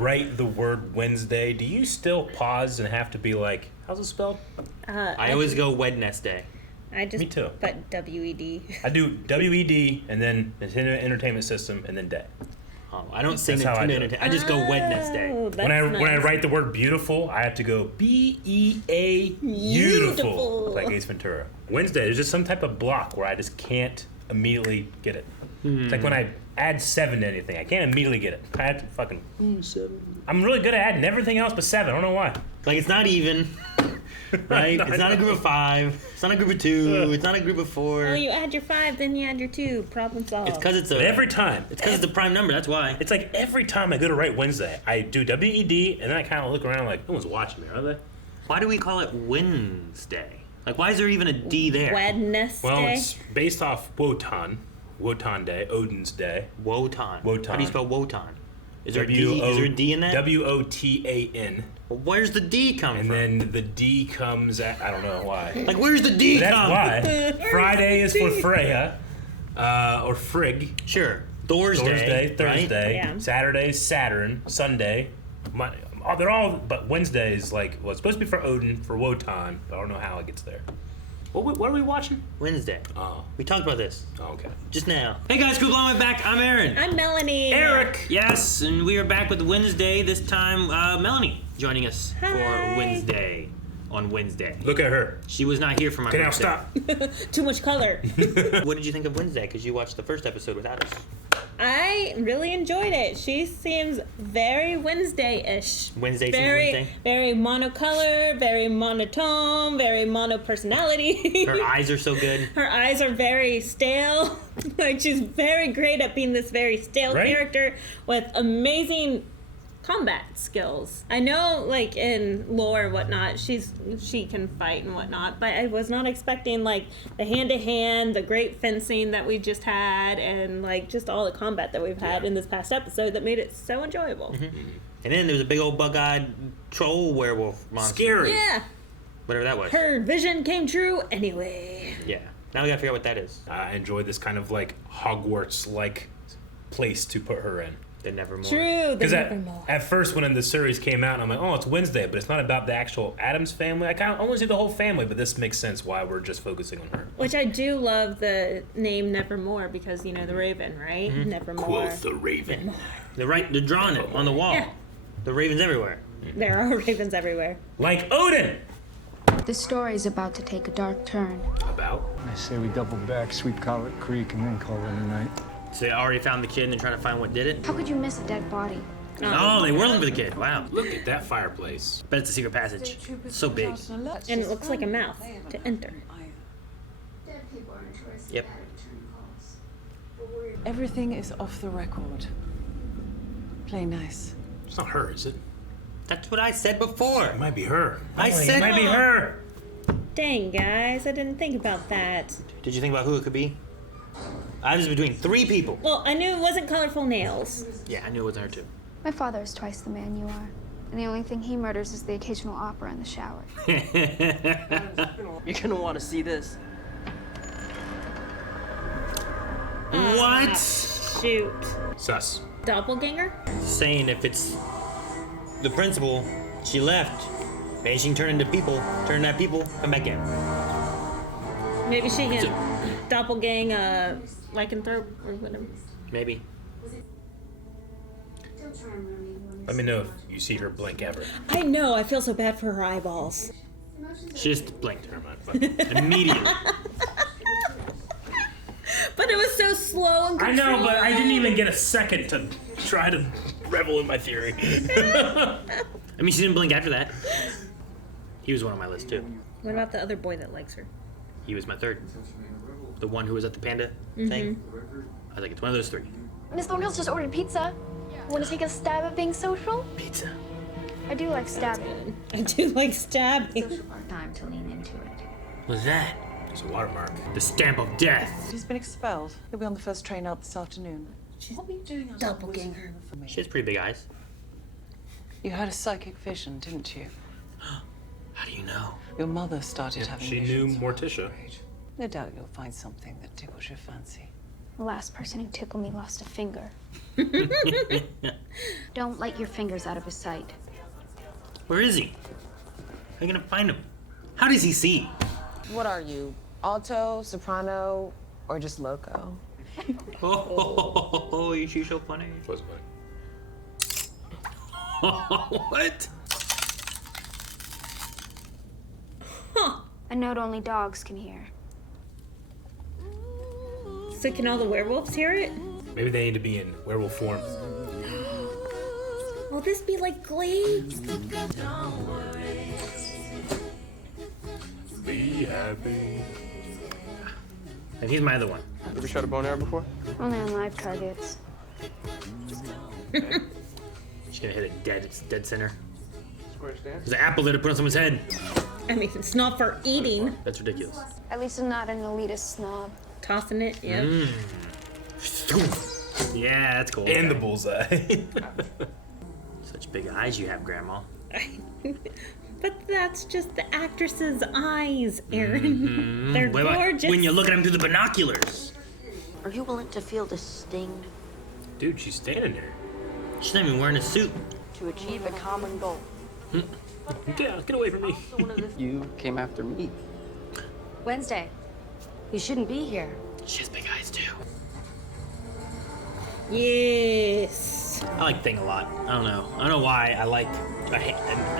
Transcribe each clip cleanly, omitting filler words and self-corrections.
write the word Wednesday, do you still pause and have to be like, how's it spelled? I always go Wed-nes-day. I just Me too. put W-E-D. I do W-E-D and then Nintendo Entertainment System and then day. Oh, I don't say That's how I Nintendo do it. Entertainment. I just go Wed-nes-day. Oh, that's When I nice. write the word beautiful, I have to go B-E-A beautiful. Like Ace Ventura. Wednesday, there's just some type of block where I just can't immediately get it. It's like when I add 7 to anything, I can't immediately get it. I have to fucking... 7. I'm really good at adding everything else but 7. I don't know why. Like, it's not even, right? It's not a group of 5. It's not a group of 2. It's not a group of 4. Oh, you add your 5, then you add your 2. Problem solved. It's because it's But every time. It's because it's a prime number. That's why. It's like every time I go to write Wednesday, I do W-E-D, and then I kind of look around like, no one's watching me, are they? Why do we call it Wednesday? Like, why is there even a D there? Wed-nes-day. Well, it's based off Wotan. Wotan Day, Odin's Day. Wotan. Wotan. How do you spell Wotan? Is there a D? Is there a D in that? W-O-T-A-N. Well, where's the D coming And from? then the D comes at, I don't know why. Like, where's the D That's come? why. Friday is for Freya, or Frigg. Sure. Thursday, Thursday. Right? Yeah. Saturday, Saturn. Sunday. They're all, but Wednesday is like, well, it's supposed to be for Odin, for Wotan, but I don't know how it gets there. What are we watching? Wednesday. Oh. We talked about this Okay. just now. Hey guys, cool blowing back. I'm Aaron. I'm Melanie. Eric! Yes, and we are back with Wednesday. This time, Melanie joining us Hi. for Wednesday. On Wednesday. Look at her. She was not here for my Okay, now birthday. stop. Too much color. What did you think of Wednesday? Because you watched the first episode without us. I really enjoyed it. She seems very Wednesday-ish. Wednesday seems Very, Wednesday? very monocolor, very monotone, very mono-personality. Her eyes are so good. Her eyes are very stale. Like, she's very great at being this very stale Right? character with amazing combat skills. I know, like, in lore and whatnot, she can fight and whatnot, but I was not expecting, like, the hand-to-hand, the great fencing that we just had, and, like, just all the combat that we've had in this past episode that made it so enjoyable. Mm-hmm. And then there was a big old bug-eyed troll werewolf monster. Scary. Yeah, Whatever that was. her vision came true anyway. Yeah. Now we gotta figure out what that is. I enjoy this kind of like Hogwarts-like place to put her in. The Nevermore. True, the Because Nevermore. at first when the series came out, I'm like, oh, it's Wednesday, but it's not about the actual Addams family. I kind of want to see the whole family, but this makes sense why we're just focusing on her. Which I do love the name Nevermore because, you know, the Raven, right? Nevermore. Quoth the Raven. They're drawing it on the wall. Yeah. The raven's everywhere. There are ravens everywhere. Like Odin! The story's about to take a dark turn. About? I say we double back, sweep Collet Creek, and then call it a night. So they already found the kid and they're trying to find what did it? How could you miss a dead body? Oh, they were looking for the kid. Wow. Look at that fireplace. Bet it's a secret passage. So big. And it looks like a mouth to enter. Yep. Everything is off the record. Play nice. It's not her, is it? That's what I said before. It might be her. I Emily, said- it might be her. Dang, guys, I didn't think about that. Did you think about who it could be? I was between 3 people. Well, I knew it wasn't colorful nails. Yeah, I knew it wasn't her too. My father is twice the man you are. And the only thing he murders is the occasional opera in the shower. You're gonna want to see this. What? Shoot. Sus. Doppelganger? Saying if it's the principal, she left. Maybe she can turn into people, turn that people, come back in. Maybe she can doppelgang lycanthrope or whatever. Maybe. Let me know if you see her blink ever. I know, I feel so bad for her eyeballs. She just blinked. Never mind. Fuck. Immediately. But it was so slow and I controlled. know, but I didn't even get a second to try to revel in my theory. I mean, she didn't blink after that. He was one on my list too. What about the other boy that likes her? He was my 3rd. The one who was at the panda thing. I was like, it's one of those 3. Miss Thornhill's just ordered pizza. Want to take a stab at being social? Pizza. I do like stabbing. I do like stabbing. Time to lean into it. What's that? It's a watermark. The stamp of death. He's been expelled. He'll be on the first train out this afternoon. What were you doing? Doppelganger. She has pretty big eyes. You had a psychic vision, didn't you? How do you know? Your mother started having She knew visions. Morticia. No doubt you'll find something that tickles your fancy. The last person who tickled me lost a finger. Don't let your fingers out of his sight. Where is he? How are you gonna find him? How does he see? What are you? Alto, soprano, or just loco? Oh, she's so funny. Was funny. What? A note only dogs can hear. So can all the werewolves hear it? Maybe they need to be in werewolf form. Will this be like Glee? Be happy. And he's my other one. Ever shot a bone arrow before? Only on live targets. She's gonna hit a dead center. Square stand? There's an apple there to put on someone's head. I mean, it's not for eating. That's ridiculous. At least I'm not an elitist snob. Tossing it, yeah. Yeah, that's cool. And the bullseye. Such big eyes you have, Grandma. But that's just the actress's eyes, Aaron. They're What about gorgeous. when you look at them through the binoculars? Are you willing to feel the sting Dude, she's standing there. She's not even wearing a suit. to achieve a common goal? Get away from me. You came after me. Wednesday. You shouldn't be here. She has big eyes too. Yes. I like Thing a lot. I don't know. I don't know why I like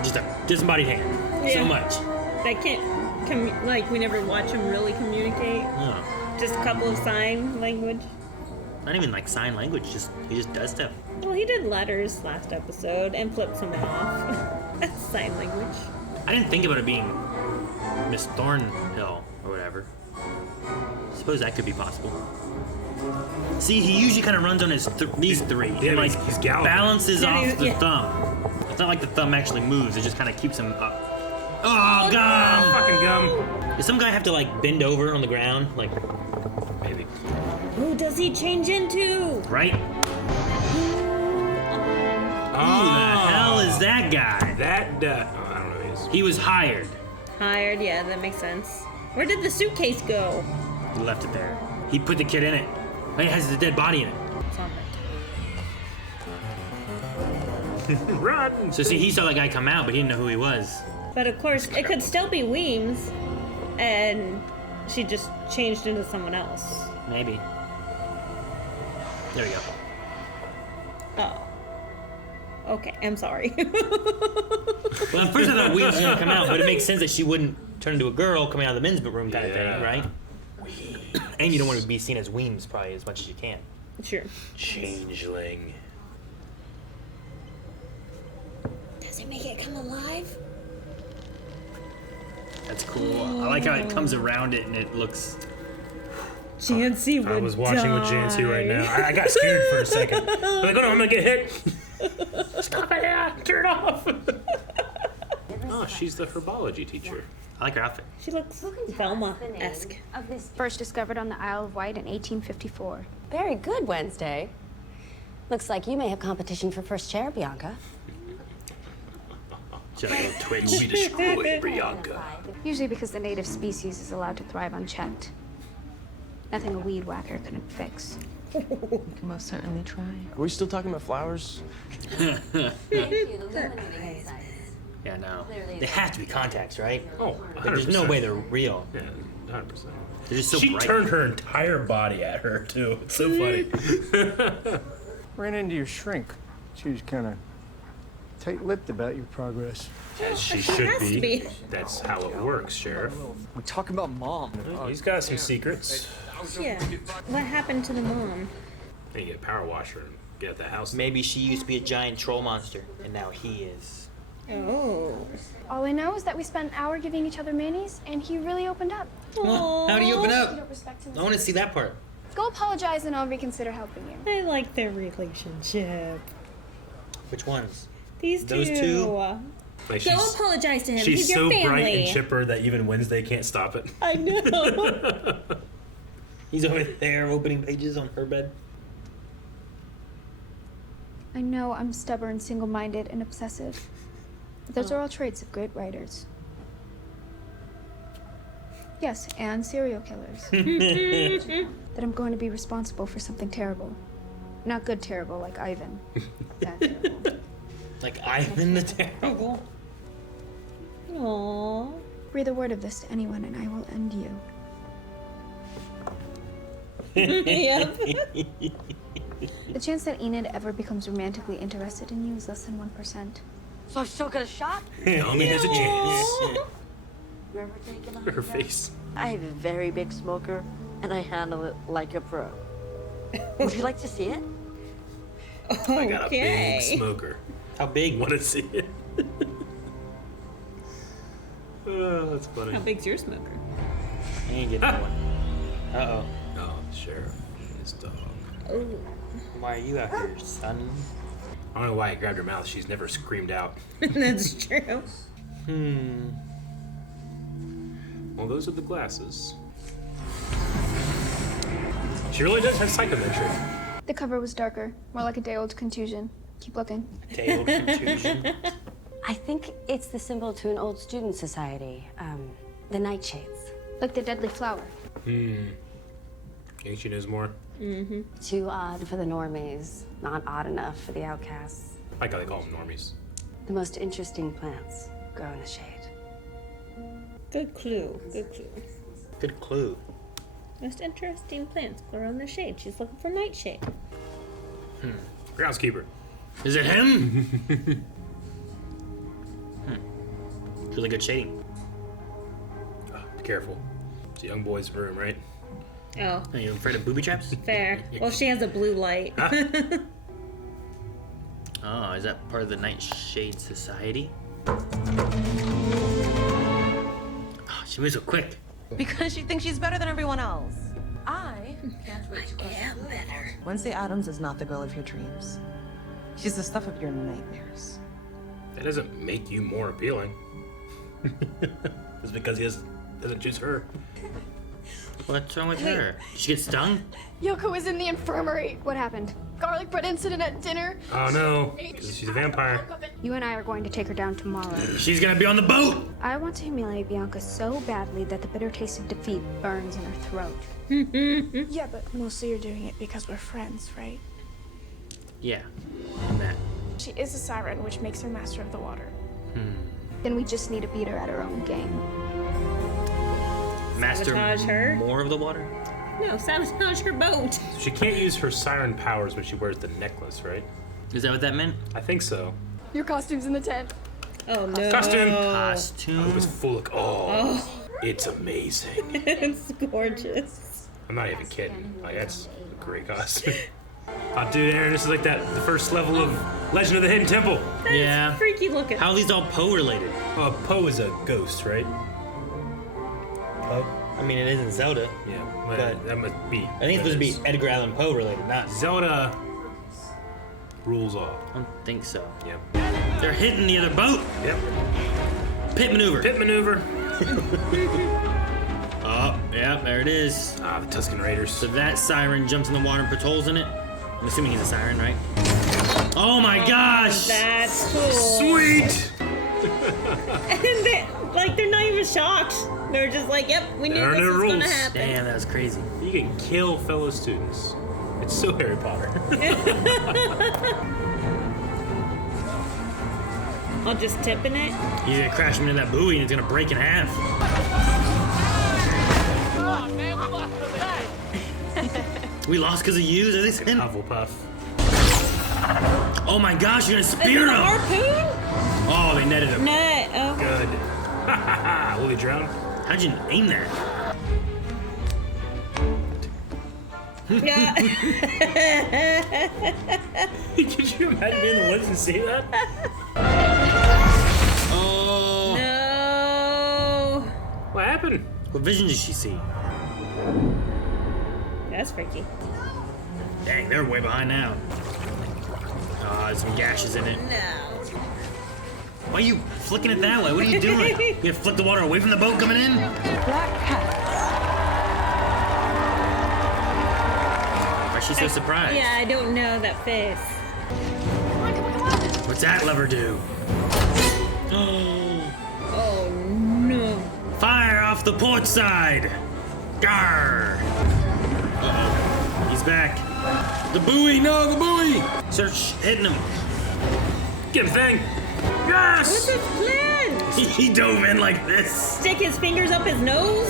just a disembodied hand so Yeah. much. They can't, like, we never watch them really communicate. No, Just a couple of sign language. not even like sign language. He just does stuff. Well, he did letters last episode and flipped someone off. That's sign language. I didn't think about it being Miss Thornhill or whatever. Suppose that could be possible. See, he usually kind of runs on his these three. Yeah, and like he's galloping. balances Yeah, off the yeah. thumb. It's not like the thumb actually moves. It just kind of keeps him up. Oh, gum! Fucking gum. Does some guy have to like bend over on the ground? Like, Maybe. Who does he change into? right? Who the hell is that guy? That, I don't know who he is. He was hired. Hired, yeah, that makes sense. Where did the suitcase go? He left it there. He put the kid in it. It has the dead body in it. It's on Run. So see, he saw that guy come out, but he didn't know who he was. But of course, it could still be Weems, and she just changed into someone else. Maybe. There we go. Oh. Okay, I'm sorry. Well, at first I thought Weems was gonna come out, but it makes sense that she wouldn't turn into a girl coming out of the men's room kind of thing, Yeah. right? And you don't want to be seen as Weems probably as much as you can. Sure. Changeling. Does it make it come alive? That's cool. I like how it comes around it and it looks. Jancy would I was watching with Jancy right now. I got scared for a second. I'm like, oh no, I'm gonna get hit. Stop it, turn it off. Oh, she's the herbology teacher. I like her outfit. She looks Velma-esque. First discovered on the Isle of Wight in 1854. Very good, Wednesday. Looks like you may have competition for first chair, Bianca. She's like a little twitch. We destroyed Bianca. Usually because the native species is allowed to thrive unchecked. Nothing a weed whacker couldn't fix. We can most certainly try. Are we still talking about flowers? Yeah, no. They have to be contacts, right? Oh, Like, there's no 100%. way they're real. Yeah, 100%. They're just so She bright. turned her entire body at her too. It's so funny. Ran into your shrink. She was kind of tight-lipped about your progress. As she That should has to be. That's how it works, Sheriff. We're talking about Mom. He's got some secrets. Yeah. What happened to the mom? Then you get a power washer and get the house. Maybe she used to be a giant troll monster, and now he is. Oh. All I know is that we spent an hour giving each other manis, and he really opened up. How do you open You up? don't respect him. I want to see that part. Go apologize, and I'll reconsider helping you. I like their relationship. Which ones? These Those two. two? Like Go apologize to him. She's He's so your family. bright and chipper that even Wednesday can't stop it. I know. He's over there opening pages on her bed. I know I'm stubborn, single-minded, and obsessive. But those are all traits of great writers. Yes, and serial killers. That I'm going to be responsible for something terrible. Not good terrible, like Ivan. Bad terrible. Like Ivan the Terrible. Aww. Breathe a word of this to anyone and I will end you. Yep. The chance that Enid ever becomes romantically interested in you is less than 1%. So I still got a shot? Only has a chance. You ever taken a Her hike? face. I have a very big smoker, and I handle it like a pro. Would you like to see it? I got a big smoker. How big? Want to see it? Oh, that's funny. How big's your smoker? I ain't getting that one. Uh-oh. Oh, the sheriff and his dog. Oh. Why are you out here, son? I don't know why I grabbed her mouth. She's never screamed out. That's true. Well, those are the glasses. She really does have psychometry. The cover was darker, more like a day-old contusion. Keep looking. Day-old contusion. I think it's the symbol to an old student society. The Nightshades. Like the deadly flower. Think she knows more? Too odd for the normies, not odd enough for the outcasts. I like how they call them normies. The most interesting plants grow in the shade. Good clue. Good clue. Good clue. Most interesting plants grow in the shade. She's looking for Nightshade. Groundskeeper. Is it him? Really good shading. Oh, be careful. It's a young boy's room, right? Oh, Are you afraid of booby traps? fair. Well, she has a blue light. Oh, is that part of the Nightshade Society? Oh, she moves so quick. Because she thinks she's better than everyone else. I can't wait to am better. Wednesday Addams is not the girl of your dreams. She's the stuff of your nightmares. That doesn't make you more appealing. It's because he doesn't choose her. What's wrong with her? Did she get stung? Yoko is in the infirmary. What happened? Garlic bread incident at dinner. Oh no, because she's a vampire. You and I are going to take her down tomorrow. She's gonna be on the boat! I want to humiliate Bianca so badly that the bitter taste of defeat burns in her throat. Yeah, but mostly you're doing it because we're friends, right? Yeah, and that. She is a siren, which makes her master of the water. Then we just need to beat her at her own game. Master Sabotage her? more of the water? No, sabotage her boat. She can't use her siren powers when she wears the necklace, right? Is that what that meant? I think so. Your costume's in the tent. Oh no. Costume! It Costume? was full of. Oh, it's amazing. It's gorgeous. I'm not even kidding. Like, that's a great costume. Oh, dude, Aaron, this is like the first level of Legend of the Hidden Temple. Yeah. Freaky looking. How are these all Poe related? Poe is a ghost, right? Poe? I mean, it isn't Zelda. Yeah, But- that must be. I think it's supposed to be Edgar Allan Poe related, not. Zelda rules all. I don't think so. Yep. They're hitting the other boat. Yep. Pit maneuver. Pit maneuver. Oh, yeah, there it is. Ah, the Tusken Raiders. So that siren jumps in the water and patrols in it. I'm assuming he's a siren, right? Oh my gosh! That's cool. Sweet! And they're not even shocked. They're just like, yep, we knew There are this no was gonna rules. happen. Damn, that was crazy. You can kill fellow students. It's so Harry Potter. I'll just tip in it. He's gonna crash him into that buoy and it's gonna break in half. We lost because of you? Is that what they said? Hufflepuff. Oh my gosh, you're gonna Is spear it a him! harpoon? Oh, they netted him. Net. Oh. Good. Will he drown? How'd you aim that? Yeah. Could you imagine being the ones to see that? Oh. No. What happened? What vision did she see? That's freaky. Dang, they're way behind now. There's some gashes in it. No. Why are you flicking it that way? What are you doing? You gonna flick the water away from the boat coming in? Black cat. Why is she so surprised? Yeah, I don't know that face. What's that lever do? Oh no. Fire off the port side! Garr! Uh-oh. He's back. The buoy! No, the buoy! Start hitting him. Get him, thing! Yes! What's his plan? He dove in like this. Stick his fingers up his nose?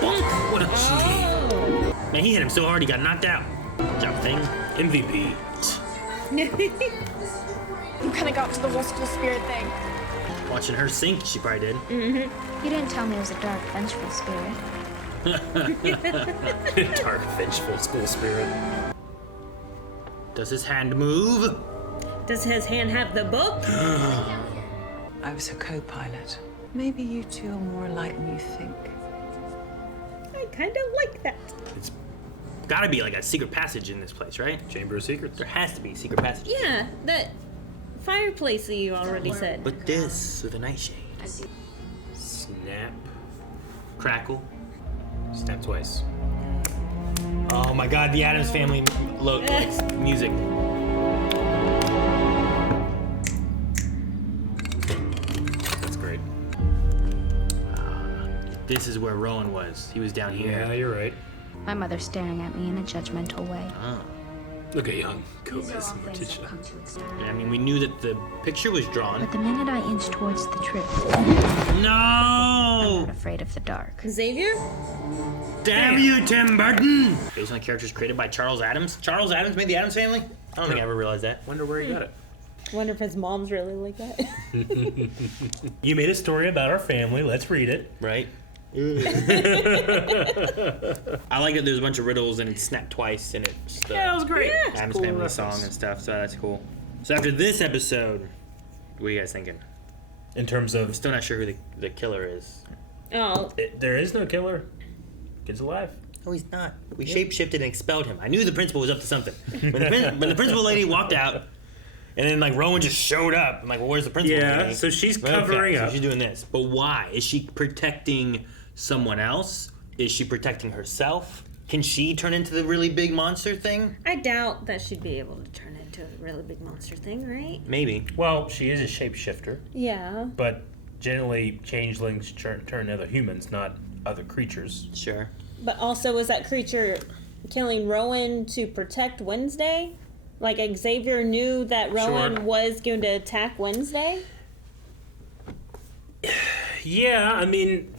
Bonk! What a Oh. Man, he hit him so hard he got knocked out. Good job, thing. MVP. You kind of got to the whole school spirit thing. Watching her sink, she probably did. You didn't tell me it was a dark, vengeful spirit. Dark, vengeful school spirit. Does his hand move? Does his hand have the book? I was her co-pilot. Maybe you two are more alike than you think. I kind of like that. It's gotta be like a secret passage in this place, right? Chamber of Secrets. There has to be a secret passage. Yeah, that fireplace that you already said. But this with a nightshade. Snap. Crackle. Snap twice. Oh my god, the Addams Family music. That's great. This is where Rowan was. He was down here. Yeah, you're right. My mother's staring at me in a judgmental way. Oh. Look at young These are Gomez all and things Morticia. I've come to expect. I mean, we knew that the picture was drawn. But the minute I inch towards the truth, I'm No! not afraid of the dark. Xavier? Damn you, Tim Burton! Based on characters created by Charles Addams. Charles Addams made the Addams Family? I don't think I ever realized that. Wonder where he got it. Wonder if his mom's really like that. You made a story about our family. Let's read it. Right? I like that there's a bunch of riddles and it snapped twice and it's the Yeah, that was great. Yeah. Addams Cool Family reference. song and stuff, so that's cool. So after this episode, what are you guys thinking? In terms I'm of, still not sure who the killer is. Oh, there is no killer. Kid's alive. No, he's not. We shapeshifted and expelled him. I knew the principal was up to something. When the principal lady walked out, and then like Rowan just showed up. I'm like, well, where's the principal lady? So she's Okay, covering so up. she's doing this. But why? Is she protecting someone else? Is she protecting herself? Can she turn into the really big monster thing? I doubt that she'd be able to turn into a really big monster thing, right? Maybe. Well, she is a shapeshifter, Yeah. but generally changelings turn into other humans, not other creatures. Sure. But also, was that creature killing Rowan to protect Wednesday? Like Xavier knew that Rowan Sure. was going to attack Wednesday? Yeah, I mean,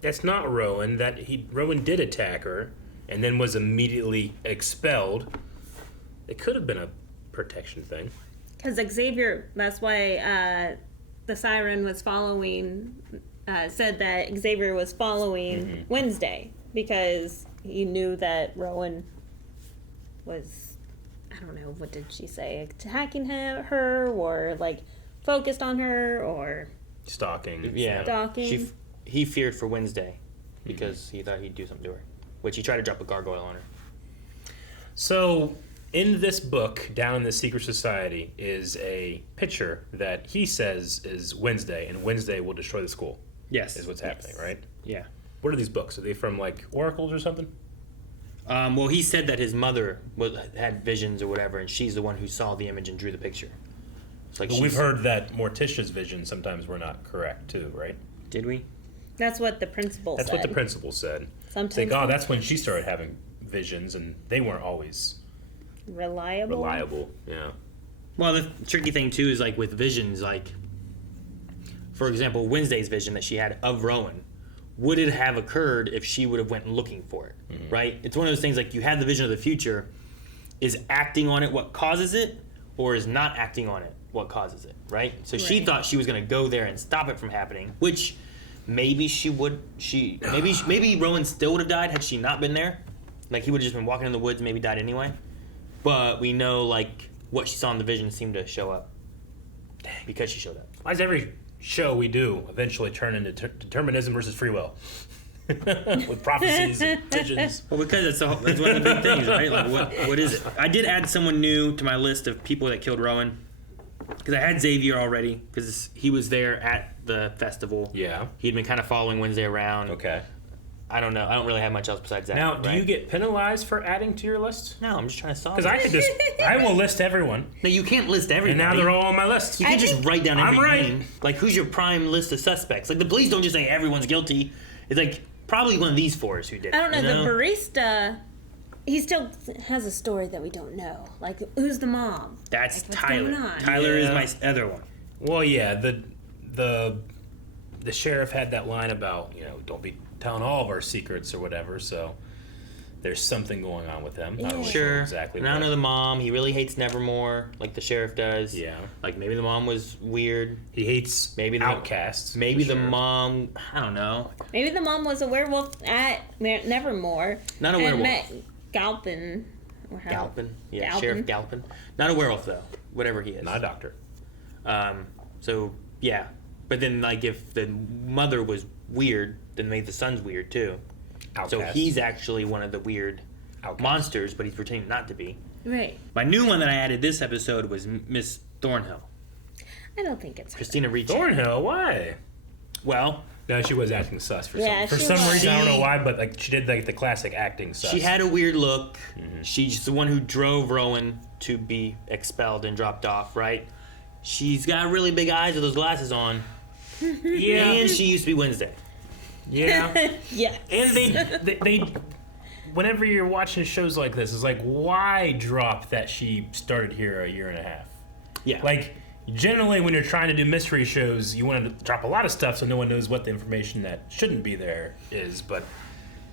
that's not Rowan. Rowan did attack her, and then was immediately expelled. It could have been a protection thing. Because Xavier, that's why the siren was following, said that Xavier was following Wednesday, because he knew that Rowan was, I don't know, what did she say, attacking her or like focused on her or Stalking. Yeah. stalking. He feared for Wednesday because he thought he'd do something to her, which he tried to drop a gargoyle on her. So, in this book, down in the Secret Society, is a picture that he says is Wednesday, and Wednesday will destroy the school. Yes. Is what's happening, right? Yeah. What are these books? Are they from like oracles or something? Well, he said that his mother had visions or whatever, and she's the one who saw the image and drew the picture. It's like But we've heard that Morticia's visions sometimes were not correct too, right? Did we? That's what the principal That's said. what the principal said. Sometimes It's like, oh, that's when she started having visions, and they weren't always reliable. Yeah. Well, the tricky thing too is like with visions, like for example, Wednesday's vision that she had of Rowan, would it have occurred if she would have went looking for it? Right? It's one of those things like you have the vision of the future. Is acting on it what causes it, or is not acting on it what causes it? Right? So she thought she was going to go there and stop it from happening, which maybe she would. Maybe Rowan still would have died had she not been there. Like he would have just been walking in the woods, maybe died anyway. But we know like what she saw in the vision seemed to show up because she showed up. Why does every show we do eventually turn into determinism versus free will? With prophecies and visions. Well, because that's one of the big things, right? Like, what is it? I did add someone new to my list of people that killed Rowan. Because I had Xavier already, because he was there at the festival. Yeah. He'd been kind of following Wednesday around. Okay. I don't know. I don't really have much else besides that. Now, do right? you get penalized for adding to your list? No, I'm just trying to solve it. Because I could just, I will list everyone. No, you can't list everybody. And now they're all on my list. You can just write down every I'm right. name. Like, who's your prime list of suspects? Like, the police don't just say everyone's guilty. It's like, probably one of these four is who did it. I don't know, you the barista, he still has a story that we don't know. Like, who's the mom? That's Like, what's Tyler. going on? Tyler is my other one. Well, yeah, the sheriff had that line about, don't be telling all of our secrets or whatever, so there's something going on with them. I don't know Sure. exactly. And I don't know the mom. He really hates Nevermore, like the sheriff does. Yeah. Like, maybe the mom was weird. He hates outcasts. Maybe for the sure. mom, I don't know. Maybe the mom was a werewolf at Nevermore. Not a and werewolf. met Galpin. Or how- Galpin. Yeah, Galpin. Sheriff Galpin. Not a werewolf, though. Whatever he is. Not a doctor. So, yeah. But then, like, if the mother was weird, then maybe the son's weird, too. Outcast. So he's actually one of the weird monsters, but he's pretending not to be. Right. My new one that I added this episode was Miss Thornhill. I don't think it's her. Christina Ricci. Thornhill, why? Well, no, she was acting sus for Yeah, some, for she some was. reason. I don't know why, but like she did like the classic acting sus. she had a weird look. Mm-hmm. She's the one who drove Rowan to be expelled and dropped off, right? She's got really big eyes with those glasses on. Yeah. And she used to be Wednesday. Yeah. Yes. And they whenever you're watching shows like this, it's like, why drop that she started here a year and a half? Yeah. Like, generally when you're trying to do mystery shows, you want to drop a lot of stuff so no one knows what the information that shouldn't be there is. But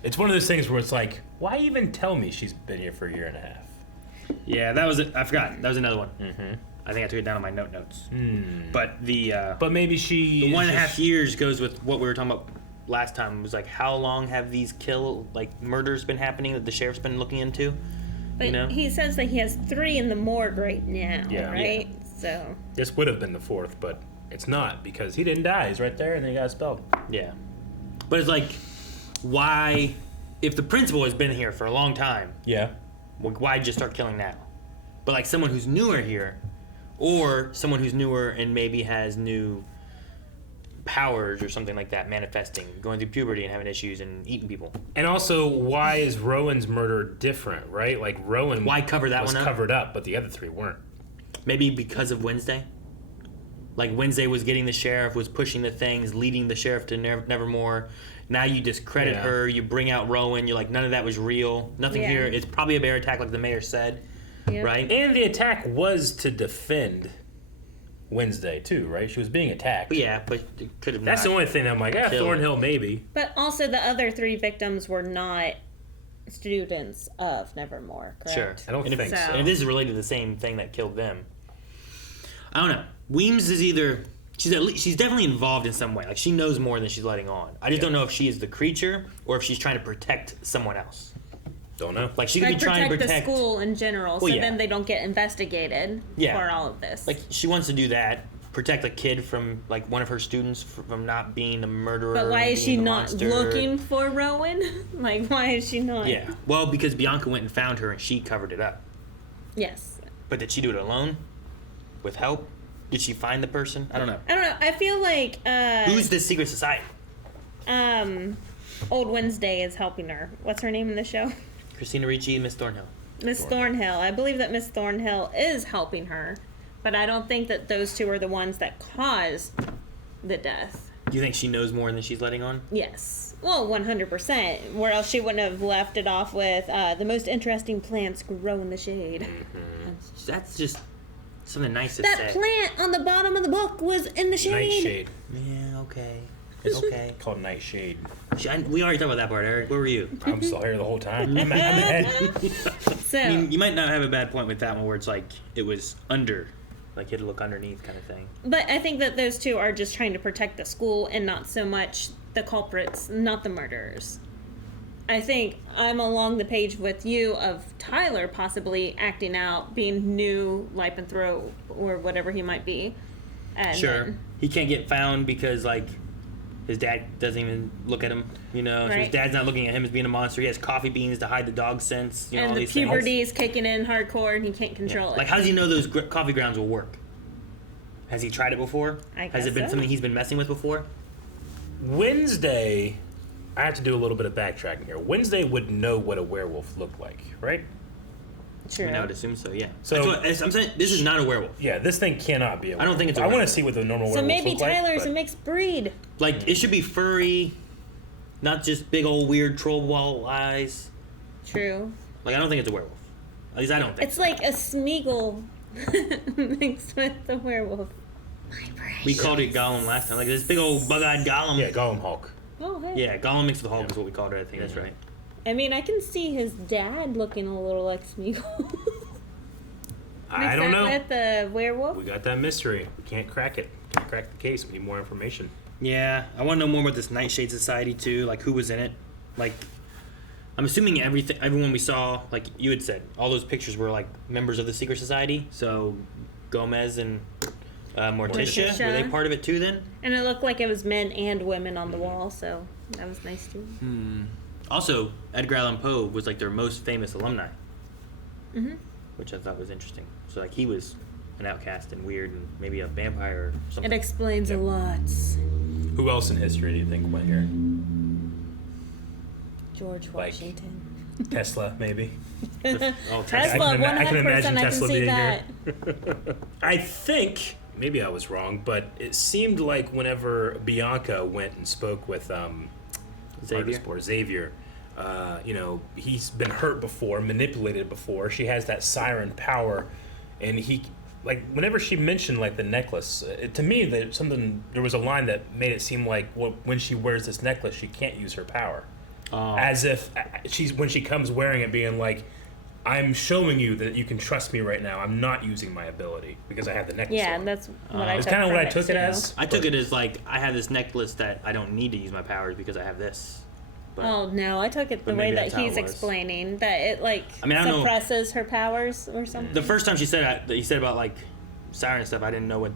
it's one of those things where it's like, why even tell me she's been here for a year and a half? Yeah, that was it. I forgot. That was another one. Mm-hmm. I think I took it down on my notes. But But maybe she... the 1.5 years goes with what we were talking about last time. It was like, how long have these murders been happening that the sheriff's been looking into? But he says that he has 3 in the morgue right now, Yeah. right? So. This would have been the 4th, but it's not because he didn't die. He's right there and then he got expelled. Yeah. But it's like, why, if the principal has been here for a long time, Yeah. why just start killing now? But like someone who's newer here, or someone who's newer and maybe has new powers or something like that, manifesting, going through puberty and having issues and eating people. And also, why is Rowan's murder different, right? Like, Rowan Why cover that was one up? covered up, but the other 3 weren't. Maybe because of Wednesday? Like Wednesday was getting the sheriff, was pushing the things, leading the sheriff to Nevermore. Now you discredit her, you bring out Rowan, you're like, none of that was real. Nothing Yeah. here. It's probably a bear attack like the mayor said, right? And the attack was to defend Wednesday, too, right? She was being attacked. Yeah, but it could have That's the only thing I'm like, killed. Thornhill, maybe. But also the other 3 victims were not students of Nevermore, correct? Sure. I don't and think so. And this is related to the same thing that killed them. I don't know. Weems is either... She's definitely involved in some way. Like, she knows more than she's letting on. I just don't know if she is the creature or if she's trying to protect someone else. Don't know. Like, she could Like be trying to protect... the school in general, Well, so yeah. then they don't get investigated Yeah. for all of this. Like, she wants to do that. Protect a kid from, like, one of her students from not being a murderer. But why is she being a not monster. looking for Rowan? Like, why is she not? Yeah. Well, because Bianca went and found her and she covered it up. Yes. But did she do it alone? With help? Did she find the person? I don't know. I don't know. I feel like Who's this secret society? Old Wednesday is helping her. What's her name in the show? Christina Ricci and Miss Thornhill. Miss Thornhill. I believe that Miss Thornhill is helping her, but I don't think that those 2 are the ones that caused the death. Do you think she knows more than she's letting on? Yes. Well, 100%. Where else she wouldn't have left it off with the most interesting plants grow in the shade. That's just something nice to That say. plant on the bottom of the book was in the shade. Nightshade. Yeah, okay. It's okay. Called Nightshade. We already talked about that part, Eric. Where were you? I'm still here the whole time. I'm ahead. So, I mean, you might not have a bad point with that one where it's like, it was under. Like, you had to look underneath kind of thing. but I think that those 2 are just trying to protect the school and not so much the culprits, not the murderers. I think I'm along the page with you of Tyler possibly acting out, being new lycanthrope or whatever he might be. And Sure. then- He can't get found because, like, his dad doesn't even look at him, you know? So his Right. dad's not looking at him as being a monster. He has coffee beans to hide the dog scents, you know, all and the these things. puberty is kicking in hardcore and he can't control it. Like, how does he know those coffee grounds will work? Has he tried it before? I Has guess it been so. something he's been messing with before? Wednesday I have to do a little bit of backtracking here. Wednesday would know what a werewolf looked like, right? True. I mean, I would assume so, yeah. So That's what, I'm saying this is not a werewolf. Yeah, this thing cannot be a werewolf. I don't think it's a I want werewolf. to see what the normal So werewolf maybe look like, Tyler's but- a mixed breed. Like, it should be furry, not just big old weird troll wall eyes. True. Like, I don't think it's a werewolf. At least I don't think. It's like a Smeagol mixed with the werewolf. We called it Gollum last time. Like, this big old bug-eyed Gollum. Yeah, Gollum Hulk. Oh, hey. Yeah, Gollum mixed with Hulk is what we called it, I think. That's right. I mean, I can see his dad looking a little like Smeagol. I don't know. With the werewolf? We got that mystery. We can't crack it. Can't crack the case. We need more information. Yeah, I want to know more about this Nightshade Society, too. Like, who was in it. Like, I'm assuming everyone we saw, like you had said, all those pictures were, like, members of the secret society. So, Gomez and Morticia, were they part of it, too, then? And it looked like it was men and women on the wall, so that was nice, too. Also, Edgar Allan Poe was, like, their most famous alumni. Mm-hmm. Which I thought was interesting. So, like, he was an outcast and weird and maybe a vampire or something. It explains a lot. Who else in history do you think went here? George Washington. Tesla, maybe. Tesla, I can 100%, imagine I can Tesla see being that. here. I think, maybe I was wrong, but it seemed like whenever Bianca went and spoke with Xavier, you know, he's been hurt before, manipulated before. She has that siren power, and he, like, whenever she mentioned like the necklace, to me, there was a line that made it seem like when she wears this necklace, she can't use her power, as if when she comes wearing it, being like, I'm showing you that you can trust me right now. I'm not using my ability because I have the necklace. Yeah, on. that's what I took. It's kind of what I took it as. I took it as like I have this necklace that I don't need to use my powers because I have this. But, oh no, I took it the way that he's explaining that it like suppresses her powers or something. The first time he said about like siren and stuff, I didn't know what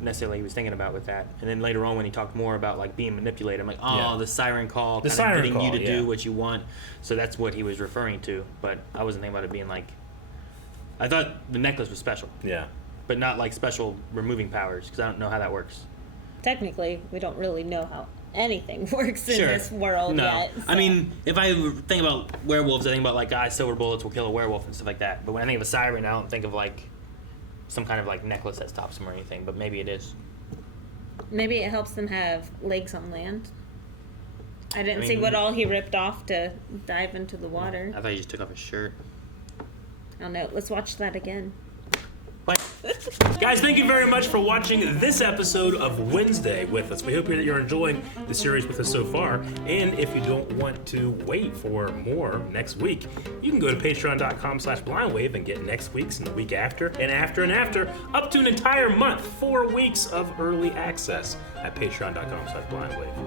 necessarily he was thinking about with that. And then later on when he talked more about like being manipulated, I'm like, the siren call, kind of getting you to do what you want. So that's what he was referring to. But I wasn't thinking about it being like, I thought the necklace was special. Yeah. But not like special removing powers because I don't know how that works. Technically, we don't really know how anything works in this world yet. So. I mean, if I think about werewolves, I think about like silver bullets will kill a werewolf and stuff like that. But when I think of a siren, I don't think of like some kind of like necklace that stops them or anything. But maybe it is. Maybe it helps them have legs on land. I didn't see what all he ripped off to dive into the water. I thought he just took off his shirt. I don't know. Let's watch that again. Guys, thank you very much for watching this episode of Wednesday with us. We hope that you're enjoying the series with us so far. And if you don't want to wait for more next week, you can go to patreon.com/blindwave and get next week's and the week after, and after, up to an entire month, 4 weeks of early access at patreon.com/blindwave.